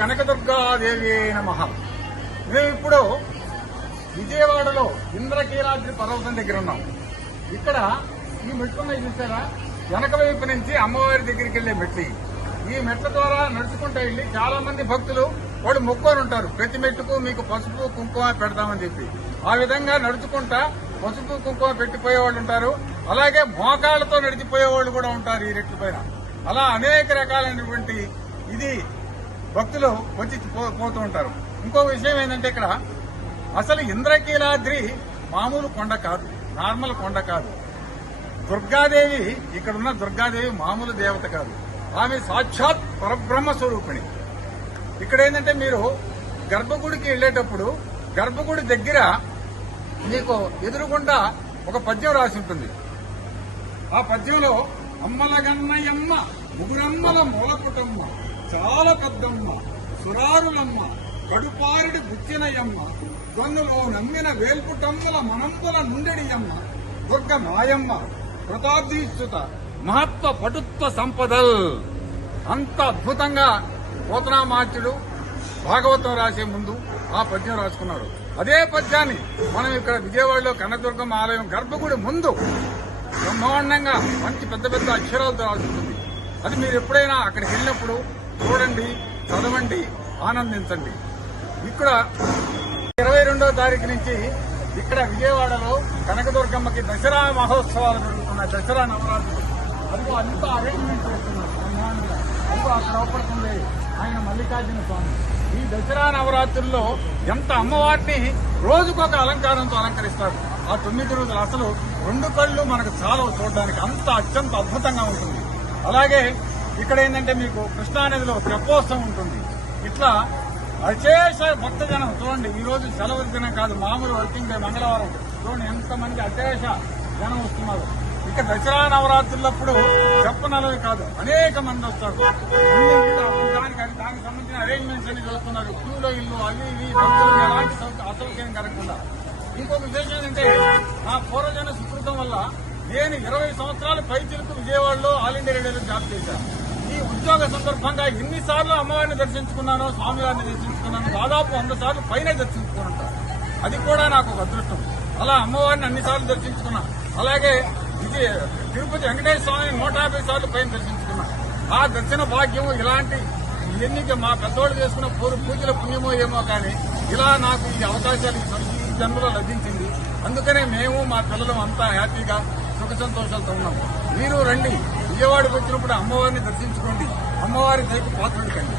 కనకదుర్గాదేవి నమః. మేము ఇప్పుడు విజయవాడలో ఇంద్రకీలాద్రి పర్వతం దగ్గర ఉన్నాం. ఇక్కడ ఈ మెట్లున్నాయి చూసారా, వెనక వైపు నుంచి అమ్మవారి దగ్గరికి వెళ్లే మెట్లు. ఈ మెట్ల ద్వారా నడుచుకుంటూ వెళ్లి చాలా మంది భక్తులు వాళ్ళు మొక్కొని ఉంటారు, ప్రతి మెట్టుకు మీకు పసుపు కుంకుమ పెడతామని చెప్పి. ఆ విధంగా నడుచుకుంటా పసుపు కుంకుమ పెట్టిపోయే వాళ్ళు ఉంటారు. అలాగే మోకాళ్లతో నడిచిపోయే వాళ్ళు కూడా ఉంటారు ఈ రెట్ల పైన. అలా అనేక రకాలైనటువంటి ఇది భక్తులు వచ్చి పోతూ ఉంటారు. ఇంకో విషయం ఏంటంటే ఇక్కడ అసలు ఇంద్రకీలాద్రి మామూలు కొండ కాదు, నార్మల్ కొండ కాదు. దుర్గాదేవి, ఇక్కడున్న దుర్గాదేవి మామూలు దేవత కాదు, ఆమె సాక్షాత్ పరబ్రహ్మ స్వరూపిణి. ఇక్కడ ఏంటంటే మీరు గర్భగుడికి వెళ్లేటప్పుడు గర్భగుడి దగ్గర మీకు ఎదురుగుండా ఒక పద్యం రాసి ఉంటుంది. ఆ పద్యంలో అమ్మల గన్నయమ్మ ముగురమ్మల మూలపుటమ్మ చాలా పెద్దమ్మ సురారులమ్మ కడుపారుడి బుచ్చినయమ్మ గన్నులో నమ్మిన వేల్పుటమ్మల మనంబుల నుండెడియమ్మ దుర్గ మాయమ్మ ప్రతాబ్దీచ్యుత మహత్వ పటుత్వ సంపదల్. అంత అద్భుతంగా పోతనామాచ్యుడు భాగవతం రాసే ముందు ఆ పద్యం రాసుకున్నాడు. అదే పద్యాన్ని మనం ఇక్కడ విజయవాడలో కనకదుర్గమ్మ ఆలయం గర్భగుడి ముందు బ్రహ్మాండంగా మంచి పెద్ద పెద్ద అక్షరాలతో రాసుకుంటుంది. అది మీరు ఎప్పుడైనా అక్కడికి వెళ్ళినప్పుడు చూడండి, చదవండి, ఆనందించండి. ఇక్కడ 22వ తారీఖు నుంచి ఇక్కడ విజయవాడలో కనకదుర్గమ్మకి దసరా మహోత్సవాలు జరుగుతున్నాయి, దసరా నవరాత్రులు. అదిగో అంతా అరేంజ్మెంట్ చేస్తున్నారు బ్రహ్మాండంగా. అదిగో అక్కడ అవపడుతుంది ఆయన మల్లికార్జున స్వామి. ఈ దసరా నవరాత్రుల్లో ఎంత అమ్మవారిని రోజుకొక అలంకారంతో అలంకరిస్తారు. ఆ 9 రోజులు అసలు 2 కళ్ళు మనకు చాలా చూడడానికి అంత అత్యంత అద్భుతంగా ఉంటుంది. అలాగే ఇక్కడ ఏంటంటే మీకు కృష్ణానదిలో తెప్పోత్సవం ఉంటుంది. ఇట్లా అశేష భక్తజనం చూడండి. ఈ రోజు సెలవు దినం కాదు, మామూలు వర్కింగ్ డే మంగళవారం. చూడండి ఎంతమంది అశేష జనం వస్తున్నారు. ఇక దసరా నవరాత్రులప్పుడు చెప్పనలవి కాదు, అనేక మంది వస్తారు. దానికి సంబంధించిన అరేంజ్మెంట్స్ అన్ని చూస్తున్నారు. క్యూలో ఇల్లు అవి ఇవి భక్తులు ఎలాంటి అసౌకర్యం కలగకుండా. ఇంకొక విశేషం ఏంటంటే నా పూర్వజన సుకృతం వల్ల నేను 20 సంవత్సరాల పైచిలకు విజయవాడలో ఆల్ ఇండియా రేడియోలో జాబ్ చేశాను. ఈ ఉద్యోగ సందర్భంగా ఎన్నిసార్లు అమ్మవారిని దర్శించుకున్నానో, స్వామివారిని దర్శించుకున్నాను, దాదాపు 100 సార్లు పైన దర్శించుకుంటాను. అది కూడా నాకు ఒక అదృష్టం. అలా అమ్మవారిని అన్నిసార్లు దర్శించుకున్నా. అలాగే తిరుపతి వెంకటేశ్వర స్వామిని 150 సార్లు పైన దర్శించుకున్నా. ఆ దర్శన భాగ్యం ఇలాంటి ఎన్నిక మా పెద్దోళ్ళు చేసుకున్న పూజల పుణ్యమో ఏమో కానీ ఇలా నాకు ఈ అవకాశాలు ఈ జన్మలో లభించింది. అందుకనే మేము మా పిల్లలు అంతా హ్యాపీగా సుఖ సంతోషాలతో ఉన్నాము. మీరు రండి, విజయవాడకు వచ్చినప్పుడు అమ్మవారిని దర్శించుకోండి, అమ్మవారి దయకు పాత్రలు కండి.